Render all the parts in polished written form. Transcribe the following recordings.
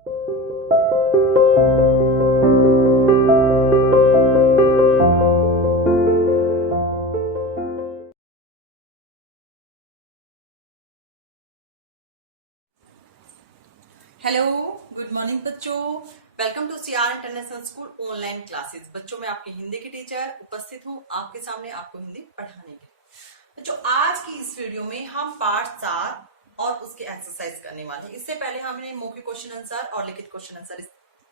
Hello, good morning बच्चों। Welcome to CR international school online classes. बच्चों, मैं आपकी हिंदी की टीचर उपस्थित हूँ आपके सामने आपको हिंदी पढ़ाने के लिए। बच्चों, आज की इस वीडियो में हम पार्ट 7 और उसके एक्सरसाइज करने वाले हैं। इससे पहले हमने मौखिक क्वेश्चन आंसर और लिखित क्वेश्चन आंसर इस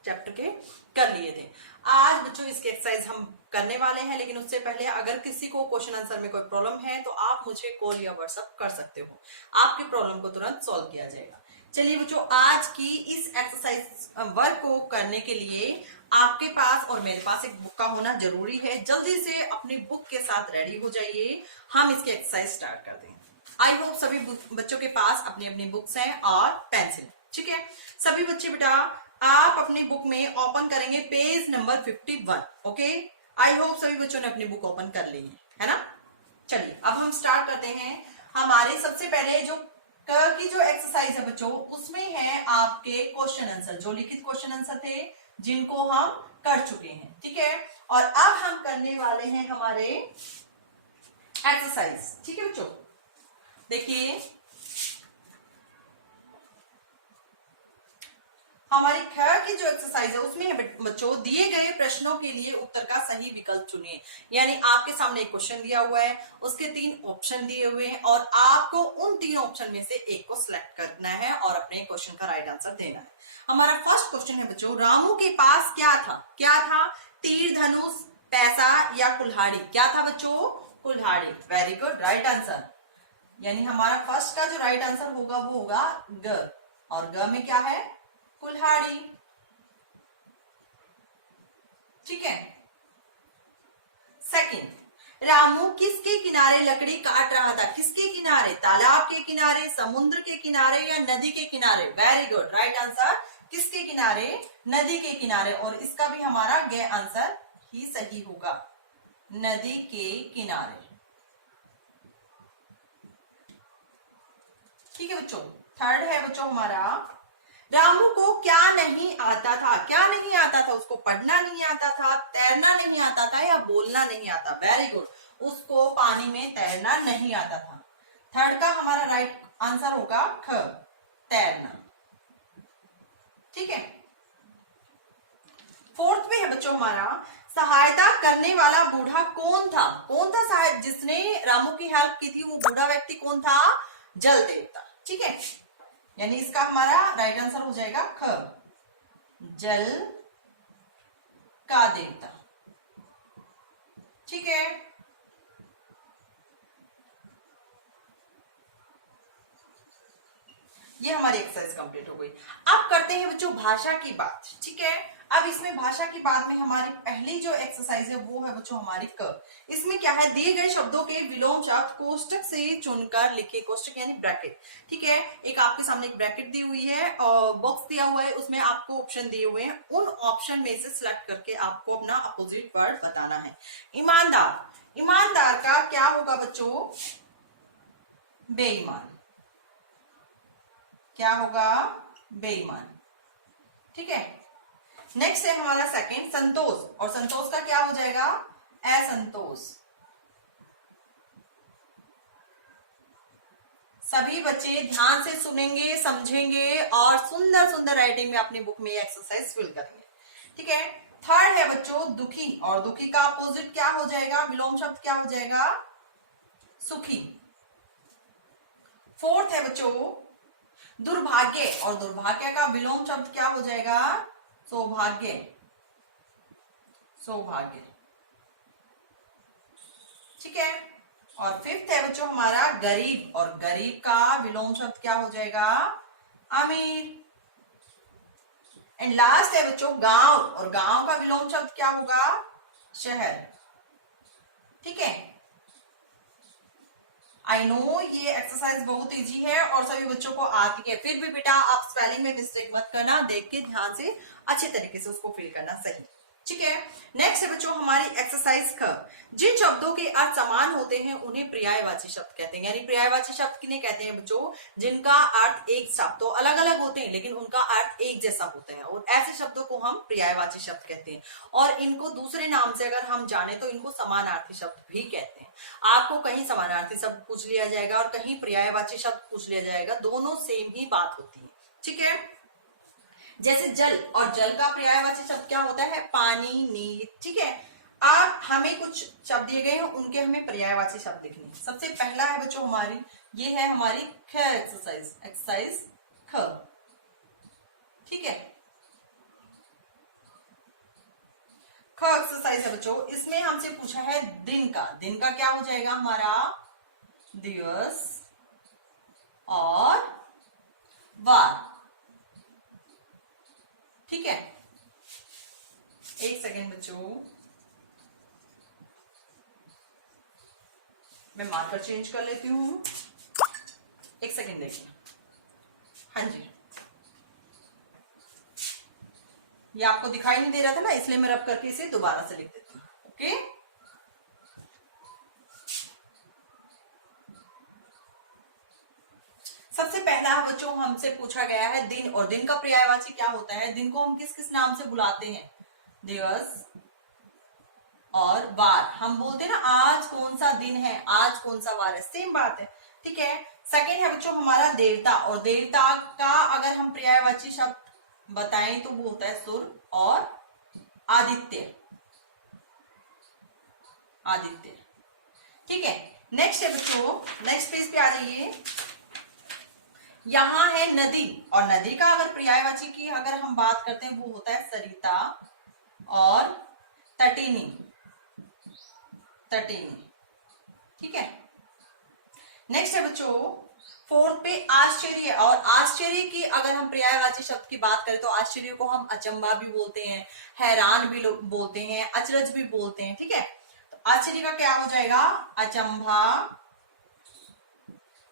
चैप्टर के कर लिए थे। आज बच्चों इसके एक्सरसाइज हम करने वाले हैं, लेकिन उससे पहले अगर किसी को क्वेश्चन आंसर में कोई प्रॉब्लम है तो आप मुझे कॉल या व्हाट्सएप कर सकते हो। आपकी प्रॉब्लम को तुरंत सॉल्व किया जाएगा। चलिए बच्चों, आज की इस एक्सरसाइज वर्क को करने के लिए आपके पास और मेरे पास एक बुक का होना जरूरी है। जल्दी से अपनी बुक के साथ रेडी हो जाइए, हम इसकी एक्सरसाइज स्टार्ट करते हैं। आई होप सभी बच्चों के पास अपनी अपनी बुक्स हैं और पेंसिल। ठीक है, सभी बच्चे बेटा आप अपनी बुक में ओपन करेंगे page number 51। Okay, I hope सभी बच्चों ने अपनी बुक ओपन कर ली है ना। चलिए अब हम स्टार्ट करते हैं। हमारे सबसे पहले जो की जो एक्सरसाइज है बच्चों, उसमें है आपके क्वेश्चन आंसर, जो लिखित क्वेश्चन आंसर थे जिनको हम कर चुके हैं। ठीक है, और अब हम करने वाले हैं हमारे एक्सरसाइज। ठीक है बच्चों, देखिए हमारी ख की जो एक्सरसाइज है उसमें है बच्चों, दिए गए प्रश्नों के लिए उत्तर का सही विकल्प चुनिए। यानी आपके सामने एक क्वेश्चन दिया हुआ है, उसके 3 ऑप्शन दिए हुए हैं और आपको उन 3 ऑप्शन में से एक को सिलेक्ट करना है और अपने क्वेश्चन का राइट आंसर देना है। हमारा फर्स्ट क्वेश्चन है बच्चों, रामू के पास क्या था? क्या था? तीर धनुष, पैसा या कुल्हाड़ी? क्या था बच्चों? कुल्हाड़ी। Very good, right answer. यानी हमारा फर्स्ट का जो राइट आंसर होगा वो होगा ग, और ग में क्या है? कुल्हाड़ी। ठीक है, सेकंड, रामू किसके किनारे लकड़ी काट रहा था? किसके किनारे? तालाब के किनारे, समुद्र के किनारे या नदी के किनारे? वेरी गुड, राइट आंसर किसके किनारे? नदी के किनारे। और इसका भी हमारा गे आंसर ही सही होगा, नदी के किनारे। ठीक है बच्चों, थर्ड है बच्चों हमारा, रामू को क्या नहीं आता था? क्या नहीं आता था? उसको पढ़ना नहीं आता था, तैरना नहीं आता था या बोलना नहीं आता? वेरी गुड, उसको पानी में तैरना नहीं आता था। थर्ड का हमारा राइट आंसर होगा ख, तैरना। ठीक है, फोर्थ में है बच्चों हमारा, सहायता करने वाला बूढ़ा कौन था? कौन था सहायता जिसने रामू की हेल्प की थी? वो बूढ़ा व्यक्ति कौन था? जल देवता। ठीक है, यानी इसका हमारा राइट आंसर हो जाएगा ख, जल का देवता। ठीक है, ये हमारी एक्सरसाइज कंप्लीट हो गई। अब करते हैं बच्चों भाषा की बात। ठीक है, अब इसमें भाषा की बात में हमारी पहली जो एक्सरसाइज है वो है बच्चों हमारी क। इसमें क्या है? दिए गए शब्दों के विलोम शब्द कोष्टक से चुनकर लिखे। कोष्टक यानी ब्रैकेट। ठीक है, एक आपके सामने एक ब्रैकेट दी हुई है और बॉक्स दिया हुआ है, उसमें आपको ऑप्शन दिए हुए हैं। उन ऑप्शन में से सिलेक्ट करके आपको अपना अपोजिट वर्ड बताना है। ईमानदार, ईमानदार का क्या होगा बच्चों? बेईमान। क्या होगा? बेईमान। ठीक है, नेक्स्ट है हमारा सेकंड, संतोष, और संतोष का क्या हो जाएगा? असंतोष। सभी बच्चे ध्यान से सुनेंगे, समझेंगे और सुंदर सुंदर राइटिंग में अपनी बुक में एक्सरसाइज फिल करेंगे। ठीक है, थर्ड है बच्चों दुखी, और दुखी का अपोजिट क्या हो जाएगा? विलोम शब्द क्या हो जाएगा? सुखी। फोर्थ है बच्चों दुर्भाग्य, और दुर्भाग्य का विलोम शब्द क्या हो जाएगा? सौभाग्य। सौभाग्य। ठीक है, और फिफ्थ है बच्चों हमारा गरीब, और गरीब का विलोम शब्द क्या हो जाएगा? अमीर। एंड लास्ट है बच्चों गांव, और गांव का विलोम शब्द क्या होगा? शहर। ठीक है, आई नो ये एक्सरसाइज बहुत इजी है और सभी बच्चों को आती है, फिर भी बेटा आप स्पेलिंग में मिस्टेक मत करना, देख के ध्यान से अच्छे तरीके से उसको फिल करना। सही। ठीक है। नेक्स्ट है बच्चों हमारी एक्सरसाइज ख। जिन शब्दों के अर्थ समान होते हैं उन्हें पर्यायवाची शब्द कहते हैं। यानी पर्यायवाची शब्द किन्हें कहते हैं बच्चों, जिनका अर्थ एक शब्द तो अलग अलग होते हैं लेकिन उनका अर्थ एक जैसा होता है, और ऐसे शब्दों को हम पर्यायवाची शब्द कहते हैं। और इनको दूसरे नाम से अगर हम जाने तो इनको समानार्थी शब्द भी कहते हैं। आपको कहीं समानार्थी शब्द पूछ लिया जाएगा और कहीं पर्यायवाची शब्द पूछ लिया जाएगा, दोनों सेम ही बात होती है। ठीक है। जैसे जल, और जल का पर्यायवाची शब्द क्या होता है, पानी, नीर। ठीक है। अब हमें कुछ शब्द दिए गए हैं, उनके हमें पर्यायवाची शब्द लिखने हैं। सबसे पहला है बच्चों हमारी, ये है हमारी ख एक्सरसाइज, एक्सरसाइज ख। ठीक है। ख एक्सरसाइज है बच्चों, इसमें हमसे पूछा है दिन का। दिन का क्या हो जाएगा हमारा, दिवस और वार। ठीक है। एक सेकेंड बच्चों, मैं मार्कर चेंज कर लेती हूँ। एक सेकेंड देखिए। हाँ जी, ये आपको दिखाई नहीं दे रहा था ना, इसलिए मैं रब करके इसे दोबारा से लिख देती हूँ। ओके। सबसे पहला बच्चों हमसे पूछा गया है दिन, और दिन का पर्यायवाची क्या होता है। दिन को हम किस किस नाम से बुलाते हैं, दिवस और वार। हम बोलते हैं ना आज कौन सा दिन है, आज कौन सा वार है, सेम बात है। ठीक है। सेकेंड है बच्चों हमारा देवता, और देवता का अगर हम पर्यायवाची शब्द बताएं तो वो होता है सूर्य और आदित्य, आदित्य। ठीक है। नेक्स्ट है बच्चों, नेक्स्ट पेज पे आ जाइए। यहां है नदी, और नदी का अगर पर्यायवाची की अगर हम बात करते हैं वो होता है सरिता और तटिनी, तटिनी। ठीक है। नेक्स्ट है बच्चों फोर्थ पे आश्चर्य, और आश्चर्य की अगर हम पर्यायवाची शब्द की बात करें तो आश्चर्य को हम अचंभा भी बोलते हैं, हैरान भी बोलते हैं, अचरज भी बोलते हैं। ठीक है। तो आश्चर्य का क्या हो जाएगा, अचंभा।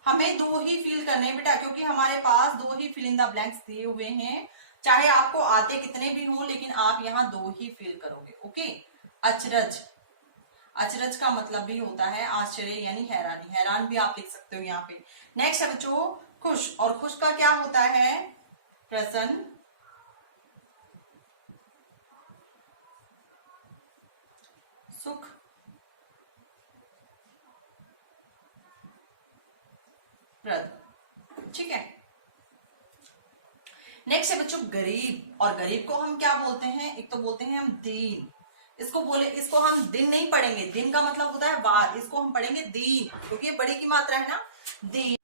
हमें दो ही फिल करने हैं बेटा, क्योंकि हमारे पास दो ही फिल इन द ब्लैंक्स दिए हुए हैं। चाहे आपको आते कितने भी हों लेकिन आप यहाँ दो ही फिल करोगे। ओके। अचरज, अचरज का मतलब भी होता है आश्चर्य यानी हैरानी, हैरान भी आप लिख सकते हो यहाँ पे। नेक्स्ट है बच्चों खुश, और खुश का क्या होता है, प्रसन्न, सुख, प्रद। ठीक है। नेक्स्ट है बच्चों गरीब, और गरीब को हम क्या बोलते हैं, एक तो बोलते हैं हम दीन। इसको हम दिन नहीं पढ़ेंगे, दिन का मतलब होता है वार, इसको हम पढ़ेंगे दीन, क्योंकि ये बड़ी की मात्रा है ना, दीन।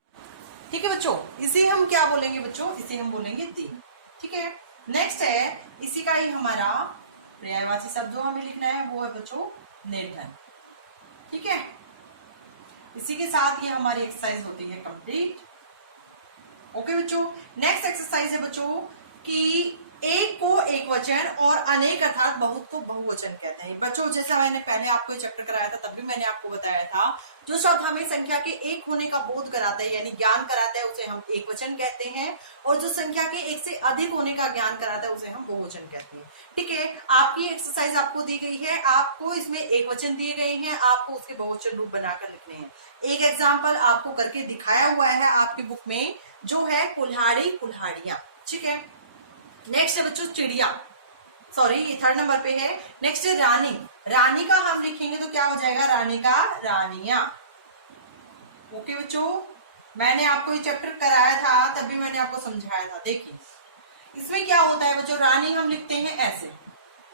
ठीक है बच्चों, इसे हम क्या बोलेंगे बच्चों, इसे हम बोलेंगे दीन। ठीक है। नेक्स्ट है इसी का ही हमारा पर्यायवाची शब्द जो हमें लिखना है वो है बच्चों निर्धन। ठीक है। इसी के साथ ये हमारी एक्सरसाइज होती है कंप्लीट। ओके बच्चों। नेक्स्ट एक्सरसाइज है बच्चों कि एक को एक वचन और अनेक अर्थात बहुत को बहुवचन कहते हैं। बच्चों जैसे मैंने पहले आपको चैप्टर कराया था तब भी मैंने आपको बताया था, जो शब्द हमें संख्या के एक होने का बोध कराता है यानी ज्ञान कराता है उसे हम एक वचन कहते हैं, और जो संख्या के एक से अधिक होने का ज्ञान कराता है उसे हम बहुवचन कहते हैं। ठीक है। आपकी एक्सरसाइज आपको दी गई है, आपको इसमें एक वचन दिए गए हैं, आपको उसके बहुवचन रूप बनाकर लिखने हैं। एक एग्जाम्पल आपको करके दिखाया हुआ है आपकी बुक में, जो है कुल्हाड़ी, कुल्हाड़ियां। ठीक है। नेक्स्ट है बच्चों चिड़िया, सॉरी ये थर्ड नंबर पे है। नेक्स्ट है रानी, रानी का हम लिखेंगे तो क्या हो जाएगा, रानी का रानियां। ओके बच्चों, मैंने आपको ये चैप्टर कराया था तब भी मैंने आपको समझाया था। देखिए इसमें क्या होता है बच्चों, रानी हम लिखते हैं ऐसे।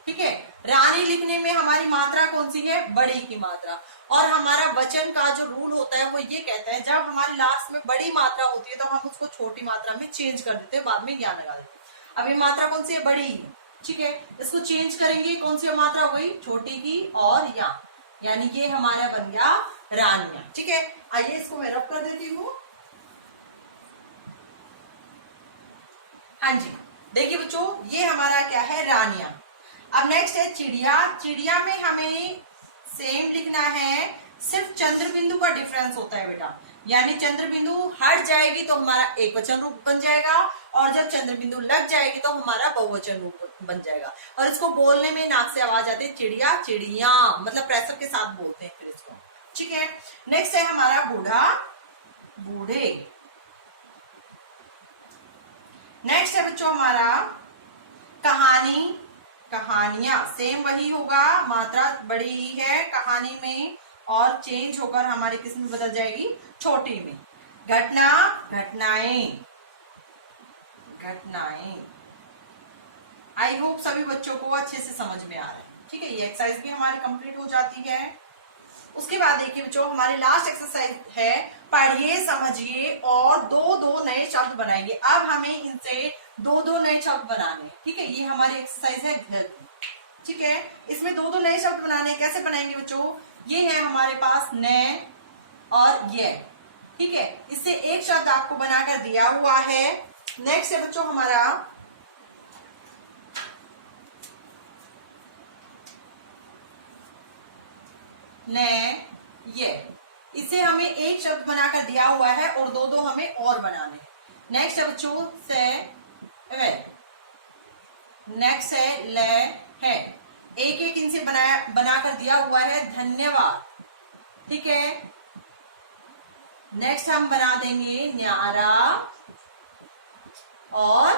ठीक है। रानी लिखने में हमारी मात्रा कौन सी है, बड़ी की मात्रा, और हमारा वचन का जो रूल होता है वो ये कहता है जब हमारी लास्ट में बड़ी मात्रा होती है तो हम उसको छोटी मात्रा में चेंज कर देते हैं, बाद में ज्ञान लगा देते हैं। अभी मात्रा कौन सी है, बड़ी। ठीक है। इसको चेंज करेंगे, कौन सी मात्रा हो गई, छोटी की, और यानी ये हमारा बन गया रानियां। ठीक है। आइए इसको मैं रब कर देती हूँ। हाँ जी, देखिए बच्चों ये हमारा क्या है, रानियां। अब नेक्स्ट है चिड़िया, चिड़िया में हमें सेम लिखना है, सिर्फ चंद्र बिंदु का डिफरेंस होता है बेटा, यानी चंद्र बिंदु हट जाएगी तो हमारा एक वचन रूप बन जाएगा, और जब चंद्र बिंदु लग जाएगी तो हमारा बहुवचन रूप बन जाएगा। और इसको बोलने में नाक से आवाज आती है चिड़िया चिड़िया, मतलब प्रेशर के साथ बोलते हैं फिर इसको। ठीक है, नेक्स्ट है हमारा बूढ़ा बूढ़े। नेक्स्ट है बच्चों हमारा कहानी कहानियां। सेम वही होगा, मात्रा बड़ी ही है कहानी में और चेंज होकर हमारी किस में बदल जाएगी, छोटी में। घटना घटनाएं घटनाएं। आई होप सभी बच्चों को अच्छे से समझ में आ रहा है। ठीक है, ये एक्सरसाइज भी हमारी कंप्लीट हो जाती है। उसके बाद देखिए बच्चों हमारी लास्ट एक्सरसाइज है पढ़िए समझिए और दो दो नए शब्द बनाइए। अब हमें इनसे दो दो नए शब्द बनाने हैं। ठीक है, ये हमारी एक्सरसाइज है घर की। ठीक है, इसमें दो दो नए शब्द बनाने, कैसे बनाएंगे बच्चों, ये है हमारे पास न और ये। ठीक है, इससे एक शब्द आपको बनाकर दिया हुआ है। नेक्स्ट है बच्चों हमारा न ये, इसे हमें एक शब्द बनाकर दिया हुआ है और दो दो हमें और बनाने हैं। नेक्स्ट है बच्चों से वे, नेक्स्ट है ले है, एक एक इनसे बनाकर दिया हुआ है धन्यवाद। ठीक है, नेक्स्ट हम बना देंगे न्यारा और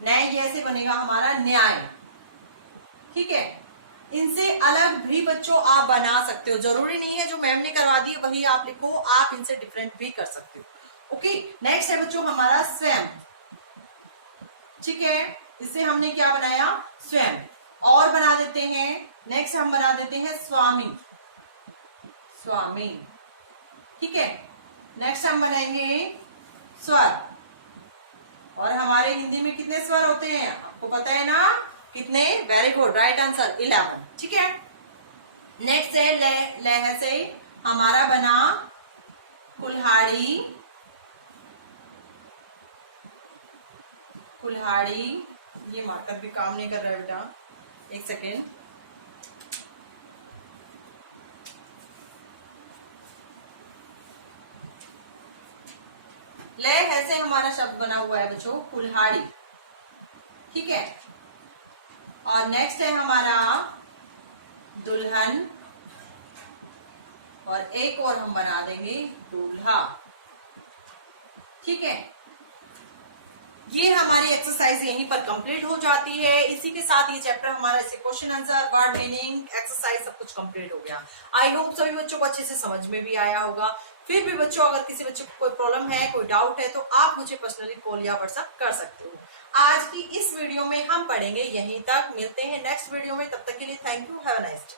न्याय, जैसे बनेगा हमारा न्याय। ठीक है, इनसे अलग भी बच्चों आप बना सकते हो, जरूरी नहीं है जो मैम ने करवा दी वही आप लिखो, आप इनसे डिफरेंट भी कर सकते हो। ओके, नेक्स्ट है बच्चों हमारा स्वयं। ठीक है, इसे हमने क्या बनाया, स्वयं। और बना देते हैं, नेक्स्ट हम बना देते हैं स्वामी स्वामी। ठीक है, नेक्स्ट हम बनाएंगे स्वर। और हमारे हिंदी में कितने स्वर होते हैं आपको पता है ना, कितने, वेरी गुड, राइट आंसर 11। ठीक है, नेक्स्ट है लह से हमारा बना कुल्हाड़ी कुल्हाड़ी। ये मार्कर भी काम नहीं कर रहा है बेटा, एक सेकेंड। ले से हमारा शब्द बना हुआ है बच्चों कुल्हाड़ी। ठीक है, और नेक्स्ट है हमारा दुल्हन और एक और हम बना देंगे दूल्हा। ठीक है, ये हमारी एक्सरसाइज यहीं पर कंप्लीट हो जाती है। इसी के साथ ये चैप्टर हमारा ऐसे question answer, word meaning, exercise सब कुछ कंप्लीट हो गया। आई होप सभी बच्चों को अच्छे से समझ में भी आया होगा। फिर भी बच्चों अगर किसी बच्चे को कोई प्रॉब्लम है, कोई डाउट है तो आप मुझे पर्सनली कॉल या व्हाट्सएप कर सकते हो। आज की इस वीडियो में हम पढ़ेंगे यहीं तक, मिलते हैं नेक्स्ट वीडियो में, तब तक के लिए thank you, have a nice day.